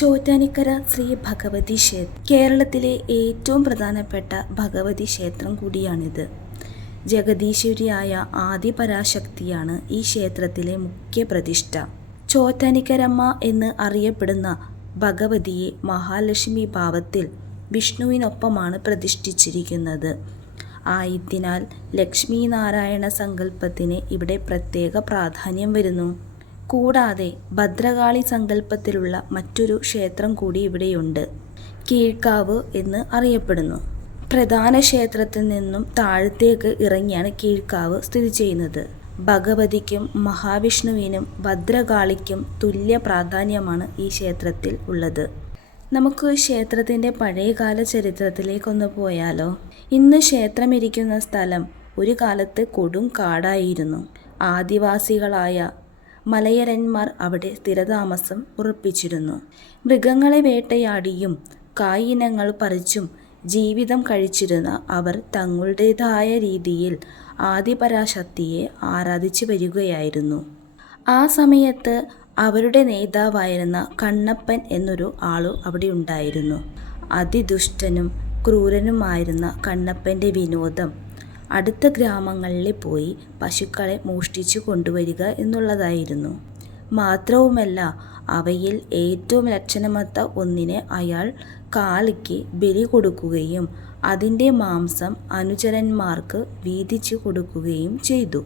ചോറ്റാനിക്കര ശ്രീ ഭഗവതി ക്ഷേത്രം കേരളത്തിലെ ഏറ്റവും പ്രധാനപ്പെട്ട ഭഗവതി ക്ഷേത്രം കൂടിയാണിത്. ജഗദീശ്വരിയായ ആദിപരാശക്തിയാണ് ഈ ക്ഷേത്രത്തിലെ മുഖ്യ പ്രതിഷ്ഠ. ചോറ്റാനിക്കരമ്മ എന്ന് അറിയപ്പെടുന്ന ഭഗവതിയെ മഹാലക്ഷ്മി ഭാവത്തിൽ വിഷ്ണുവിനൊപ്പമാണ് പ്രതിഷ്ഠിച്ചിരിക്കുന്നത്. ആയതിനാൽ ലക്ഷ്മി നാരായണ സങ്കല്പത്തിന് ഇവിടെ പ്രത്യേക പ്രാധാന്യം വരുന്നു. കൂടാതെ ഭദ്രകാളി സങ്കല്പത്തിലുള്ള മറ്റൊരു ക്ഷേത്രം കൂടി ഇവിടെയുണ്ട്. കീഴ്ക്കാവ് എന്ന് അറിയപ്പെടുന്നു. പ്രധാന ക്ഷേത്രത്തിൽ നിന്നും താഴത്തേക്ക് ഇറങ്ങിയാണ് കീഴ്ക്കാവ് സ്ഥിതി ചെയ്യുന്നത്. ഭഗവതിക്കും മഹാവിഷ്ണുവിനും ഭദ്രകാളിക്കും തുല്യ പ്രാധാന്യമാണ് ഈ ക്ഷേത്രത്തിൽ ഉള്ളത്. നമുക്ക് ക്ഷേത്രത്തിൻ്റെ പഴയകാല ചരിത്രത്തിലേക്കൊന്ന് പോയാലോ? ഇന്ന് ക്ഷേത്രമിരിക്കുന്ന സ്ഥലം ഒരു കാലത്ത് കൊടും കാടായിരുന്നു. ആദിവാസികളായ മലയരന്മാർ അവിടെ സ്ഥിരതാമസം ഉറപ്പിച്ചിരുന്നു. മൃഗങ്ങളെ വേട്ടയാടിയും കായിനങ്ങൾ പറിച്ചും ജീവിതം കഴിച്ചിരുന്ന അവർ തങ്ങളുടേതായ രീതിയിൽ ആദിപരാശക്തിയെ ആരാധിച്ചു വരികയായിരുന്നു. ആ സമയത്ത് അവരുടെ നേതാവായിരുന്ന കണ്ണപ്പൻ എന്നൊരു ആളു അവിടെ ഉണ്ടായിരുന്നു. അതിദുഷ്ടനും ക്രൂരനുമായിരുന്ന കണ്ണപ്പൻ്റെ വിനോദം അടുത്ത ഗ്രാമങ്ങളിൽ പോയി പശുക്കളെ മോഷ്ടിച്ചു കൊണ്ടുവരിക എന്നുള്ളതായിരുന്നു. മാത്രവുമല്ല, അവയിൽ ഏറ്റവും ലക്ഷണമൊത്ത ഒന്നിനെ അയാൾ കാളിക്ക് ബലി കൊടുക്കുകയും അതിൻ്റെ മാംസം അനുചരന്മാർക്ക് വീതിച്ചു കൊടുക്കുകയും ചെയ്തു.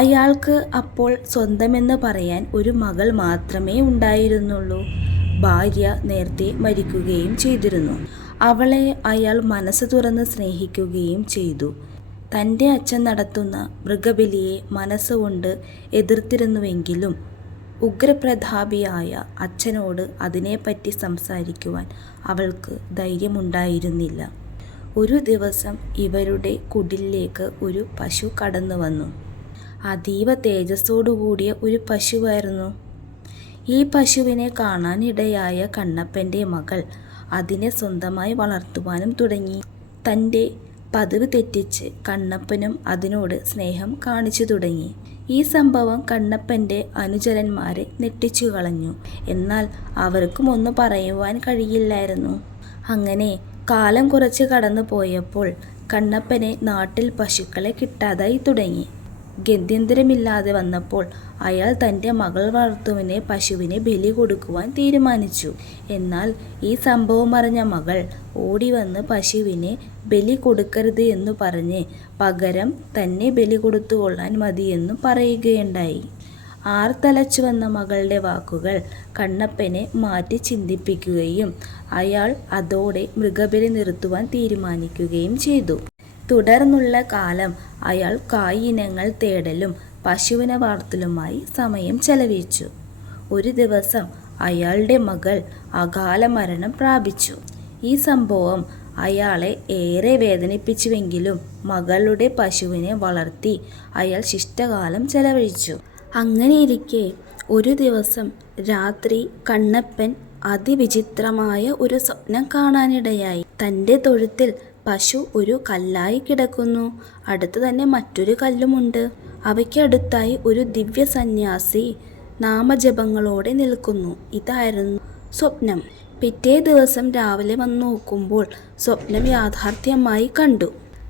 അയാൾക്ക് അപ്പോൾ സ്വന്തമെന്ന് പറയാൻ ഒരു മകൾ മാത്രമേ ഉണ്ടായിരുന്നുള്ളൂ. ഭാര്യ നേരത്തെ മരിക്കുകയും ചെയ്തിരുന്നു. അവളെ അയാൾ മനസ്സ് തുറന്ന് സ്നേഹിക്കുകയും ചെയ്തു. തൻ്റെ അച്ഛൻ നടത്തുന്ന മൃഗബലിയെ മനസ്സുകൊണ്ട് എതിർത്തിരുന്നുവെങ്കിലും ഉഗ്രപ്രതാപിയായ അച്ഛനോട് അതിനെപ്പറ്റി സംസാരിക്കുവാൻ അവൾക്ക് ധൈര്യമുണ്ടായിരുന്നില്ല. ഒരു ദിവസം ഇവരുടെ കുടിലേക്ക് ഒരു പശു കടന്നു വന്നു. അതീവ തേജസ്സോടുകൂടിയ ഒരു പശുവായിരുന്നു. ഈ പശുവിനെ കാണാനിടയായ കണ്ണപ്പൻ്റെ മകൾ അതിനെ സ്വന്തമായി വളർത്തുവാനും തുടങ്ങി. തൻ്റെ പതിവ് തെറ്റിച്ച് കണ്ണപ്പനും അതിനോട് സ്നേഹം കാണിച്ചു തുടങ്ങി. ഈ സംഭവം കണ്ണപ്പൻ്റെ അനുചരന്മാരെ ഞെട്ടിച്ചു കളഞ്ഞു. എന്നാൽ അവർക്കും ഒന്നും പറയുവാൻ കഴിയില്ലായിരുന്നു. അങ്ങനെ കാലം കുറച്ച് കടന്നു പോയപ്പോൾ കണ്ണപ്പനെ നാട്ടിൽ പശുക്കളെ കിട്ടാതായി തുടങ്ങി. ഗത്യന്തരമില്ലാതെ വന്നപ്പോൾ അയാൾ തൻ്റെ മകൾ വളർത്തുവിനെ പശുവിനെ ബലി കൊടുക്കുവാൻ തീരുമാനിച്ചു. എന്നാൽ ഈ സംഭവം അറിഞ്ഞ മകൾ ഓടി വന്ന് പശുവിനെ ബലി കൊടുക്കരുത് എന്നു പറഞ്ഞ് പകരം തന്നെ ബലി കൊടുത്തുകൊള്ളാൻ മതിയെന്നു പറയുകയുണ്ടായി. ആർത്തലച്ചു വന്ന മകളുടെ വാക്കുകൾ കണ്ണപ്പനെ മാറ്റി ചിന്തിപ്പിക്കുകയും അയാൾ അതോടെ മൃഗബലി നിർത്തുവാൻ തീരുമാനിക്കുകയും ചെയ്തു. തുടർന്നുള്ള കാലം അയാൾ കായിനങ്ങൾ തേടലും പശുവിനെ വളർത്തലുമായി സമയം ചെലവഴിച്ചു. ഒരു ദിവസം അയാളുടെ മകൾ അകാല മരണം പ്രാപിച്ചു. ഈ സംഭവം അയാളെ ഏറെ വേദനിപ്പിച്ചുവെങ്കിലും മകളുടെ പശുവിനെ വളർത്തി അയാൾ ശിഷ്ടകാലം ചെലവഴിച്ചു. അങ്ങനെയിരിക്കെ ഒരു ദിവസം രാത്രി കണ്ണപ്പൻ അതിവിചിത്രമായ ഒരു സ്വപ്നം കാണാനിടയായി. തൻ്റെ തൊഴുത്തിൽ പശു ഒരു കല്ലായി കിടക്കുന്നു. അടുത്ത് തന്നെ മറ്റൊരു കല്ലുമുണ്ട്. അവയ്ക്കടുത്തായി ഒരു ദിവ്യ സന്യാസി നാമജപങ്ങളോടെ നിൽക്കുന്നു. ഇതായിരുന്നു സ്വപ്നം. പിറ്റേ ദിവസം രാവിലെ വന്ന് നോക്കുമ്പോൾ സ്വപ്നം യാഥാർത്ഥ്യമായി കണ്ടു.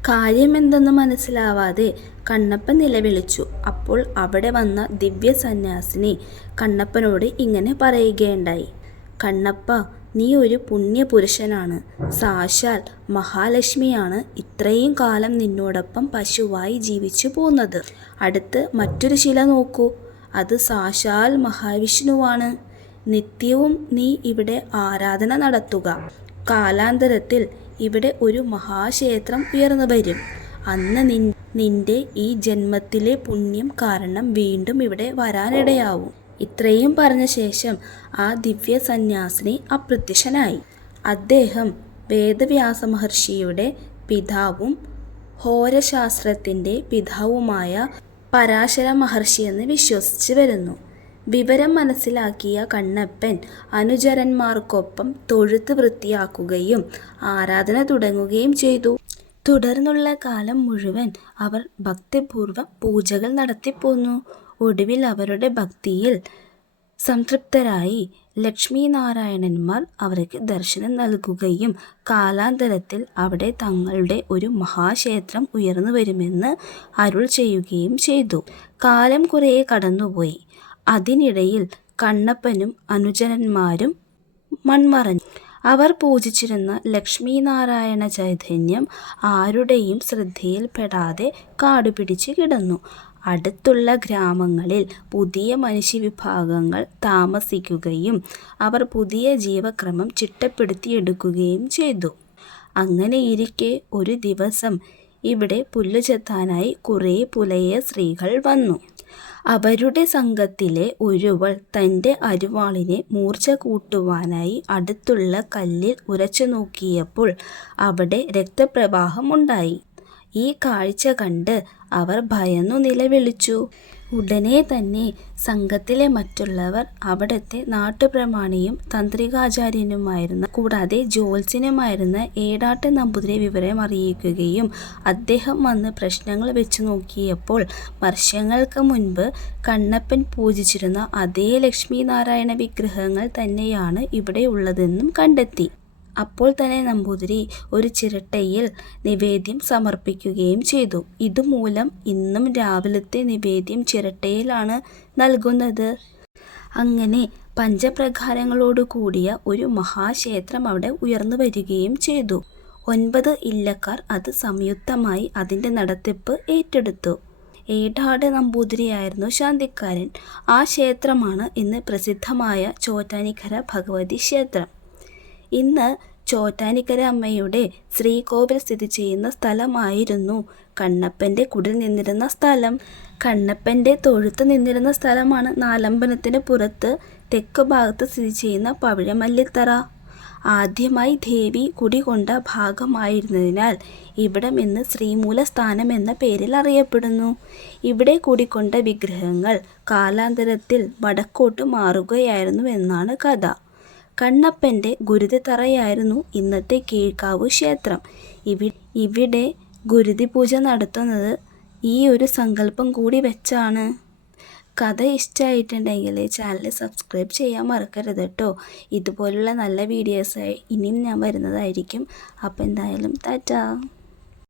കാര്യമെന്തെന്ന് മനസ്സിലാവാതെ കണ്ണപ്പൻ നിലവിളിച്ചു. അപ്പോൾ അവിടെ വന്ന ദിവ്യ സന്യാസിനി കണ്ണപ്പനോട് ഇങ്ങനെ പറയുകയുണ്ടായി: കണ്ണപ്പ, നീ ഒരു പുണ്യപുരുഷനാണ്. സാക്ഷാൽ മഹാലക്ഷ്മിയാണ് ഇത്രയും കാലം നിന്നോടൊപ്പം പശുവായി ജീവിച്ചു പോന്നത്. അടുത്ത് മറ്റൊരു ശില നോക്കൂ, അത് സാക്ഷാൽ മഹാവിഷ്ണുവാണ്. നിത്യവും നീ ഇവിടെ ആരാധന നടത്തുക. കാലാന്തരത്തിൽ ഇവിടെ ഒരു മഹാക്ഷേത്രം ഉയർന്നു വരും. അന്ന് നിന്റെ ഈ ജന്മത്തിലെ പുണ്യം കാരണം വീണ്ടും ഇവിടെ വരാനിടയാവും. ഇത്രയും പറഞ്ഞ ശേഷം ആ ദിവ്യ സന്യാസിനി അപ്രത്യക്ഷനായി. അദ്ദേഹം വേദവ്യാസ മഹർഷിയുടെ പിതാവും ഹോരശാസ്ത്രത്തിൻ്റെ പിതാവുമായ പരാശര മഹർഷിയെന്ന് വിശ്വസിച്ച് വരുന്നു. വിവരം മനസ്സിലാക്കിയ കണ്ണപ്പൻ അനുചരന്മാർക്കൊപ്പം തൊഴുത്ത് വൃത്തിയാക്കുകയും ആരാധന തുടങ്ങുകയും ചെയ്തു. തുടർന്നുള്ള കാലം മുഴുവൻ അവർ ഭക്തിപൂർവ്വം പൂജകൾ നടത്തിപ്പോന്നു. ഒടുവിൽ അവരുടെ ഭക്തിയിൽ സംതൃപ്തരായി ലക്ഷ്മി നാരായണന്മാർ അവർക്ക് ദർശനം നൽകുകയും കാലാന്തരത്തിൽ അവിടെ തങ്ങളുടെ ഒരു മഹാക്ഷേത്രം ഉയർന്നു വരുമെന്ന് അരുൾ ചെയ്യുകയും ചെയ്തു. കാലം കുറേ കടന്നുപോയി. അതിനിടയിൽ കണ്ണപ്പനും അനുചരന്മാരും മൺമറഞ്ഞു. അവർ പൂജിച്ചിരുന്ന ലക്ഷ്മീനാരായണ ചൈതന്യം ആരുടെയും ശ്രദ്ധയിൽപ്പെടാതെ കാടുപിടിച്ച് കിടന്നു. അടുത്തുള്ള ഗ്രാമങ്ങളിൽ പുതിയ മനുഷ്യവിഭാഗങ്ങൾ താമസിക്കുകയും അവർ പുതിയ ജീവക്രമം ചിട്ടപ്പെടുത്തിയെടുക്കുകയും ചെയ്തു. അങ്ങനെയിരിക്കെ ഒരു ദിവസം ഇവിടെ പുല്ലു ചെത്താനായി കുറേ പുലയ സ്ത്രീകൾ വന്നു. അവരുടെ സംഘത്തിലെ ഒരുവൾ തൻ്റെ അരിവാളിനെ മൂർച്ച കൂട്ടുവാനായി അടുത്തുള്ള കല്ലിൽ ഉരച്ചു നോക്കിയപ്പോൾ അവിടെ രക്തപ്രവാഹമുണ്ടായി. ഈ കാഴ്ച കണ്ട് അവർ ഭയന്നു നിലവിളിച്ചു. ഉടനെ തന്നെ സംഘത്തിലെ മറ്റുള്ളവർ അവിടുത്തെ നാട്ടുപ്രമാണിയും തന്ത്രികാചാര്യനുമായിരുന്ന കൂടാതെ ജ്യോത്സ്യനുമായിരുന്ന ഏടാട്ട് നമ്പൂതിരിയെ വിവരം അറിയിക്കുകയും അദ്ദേഹം വന്ന് പ്രശ്നങ്ങൾ വെച്ചു നോക്കിയപ്പോൾ വർഷങ്ങൾക്ക് മുൻപ് കണ്ണപ്പൻ പൂജിച്ചിരുന്ന അതേ ലക്ഷ്മീനാരായണ വിഗ്രഹങ്ങൾ തന്നെയാണ് ഇവിടെ ഉള്ളതെന്നും കണ്ടെത്തി. അപ്പോൾ തന്നെ നമ്പൂതിരി ഒരു ചിരട്ടയിൽ നിവേദ്യം സമർപ്പിക്കുകയും ചെയ്തു. ഇതുമൂലം ഇന്നും രാവിലത്തെ നിവേദ്യം ചിരട്ടയിലാണ് നൽകുന്നത്. അങ്ങനെ പഞ്ചപ്രകാരങ്ങളോട് കൂടിയ ഒരു മഹാക്ഷേത്രം അവിടെ ഉയർന്നു വരികയും ചെയ്തു. 9 ഇല്ലക്കാർ അത് സംയുക്തമായി അതിൻ്റെ നടത്തിപ്പ് ഏറ്റെടുത്തു. ഏടാട് നമ്പൂതിരിയായിരുന്നു ശാന്തിക്കാരൻ. ആ ക്ഷേത്രമാണ് ഇന്ന് പ്രസിദ്ധമായ ചോറ്റാനിക്കര ഭഗവതി ക്ഷേത്രം. ഇന്ന് ചോറ്റാനിക്കര അമ്മയുടെ ശ്രീകോവിൽ സ്ഥിതി ചെയ്യുന്ന സ്ഥലമായിരുന്നു കണ്ണപ്പൻ്റെ കുടിൽ നിന്നിരുന്ന സ്ഥലം. കണ്ണപ്പൻ്റെ തൊഴുത്ത് നിന്നിരുന്ന സ്ഥലമാണ് നാലമ്പലത്തിന് പുറത്ത് തെക്ക് ഭാഗത്ത് സ്ഥിതി ചെയ്യുന്ന പവിഴമല്ലിത്തറ. ആദ്യമായി ദേവി കുടികൊണ്ട ഭാഗമായിരുന്നതിനാൽ ഇവിടം ഇന്ന് ശ്രീമൂലസ്ഥാനം എന്ന പേരിൽ അറിയപ്പെടുന്നു. ഇവിടെ കുടികൊണ്ട വിഗ്രഹങ്ങൾ കാലാന്തരത്തിൽ വടക്കോട്ട് മാറുകയായിരുന്നു എന്നാണ് കഥ. കണ്ണപ്പൻ്റെ ഗുരുതിത്തറയായിരുന്നു ഇന്നത്തെ കീഴ്ക്കാവ് ക്ഷേത്രം. ഇവിടെ ഗുരുതി പൂജ നടത്തുന്നത് ഈ ഒരു സങ്കല്പം കൂടി വെച്ചാണ്. കഥ ഇഷ്ടമായിട്ടുണ്ടെങ്കിൽ ചാനൽ സബ്സ്ക്രൈബ് ചെയ്യാൻ മറക്കരുത് കേട്ടോ. ഇതുപോലുള്ള നല്ല വീഡിയോസായി ഇനിയും ഞാൻ വരുന്നതായിരിക്കും. അപ്പോൾ എന്തായാലും ടാറ്റാ.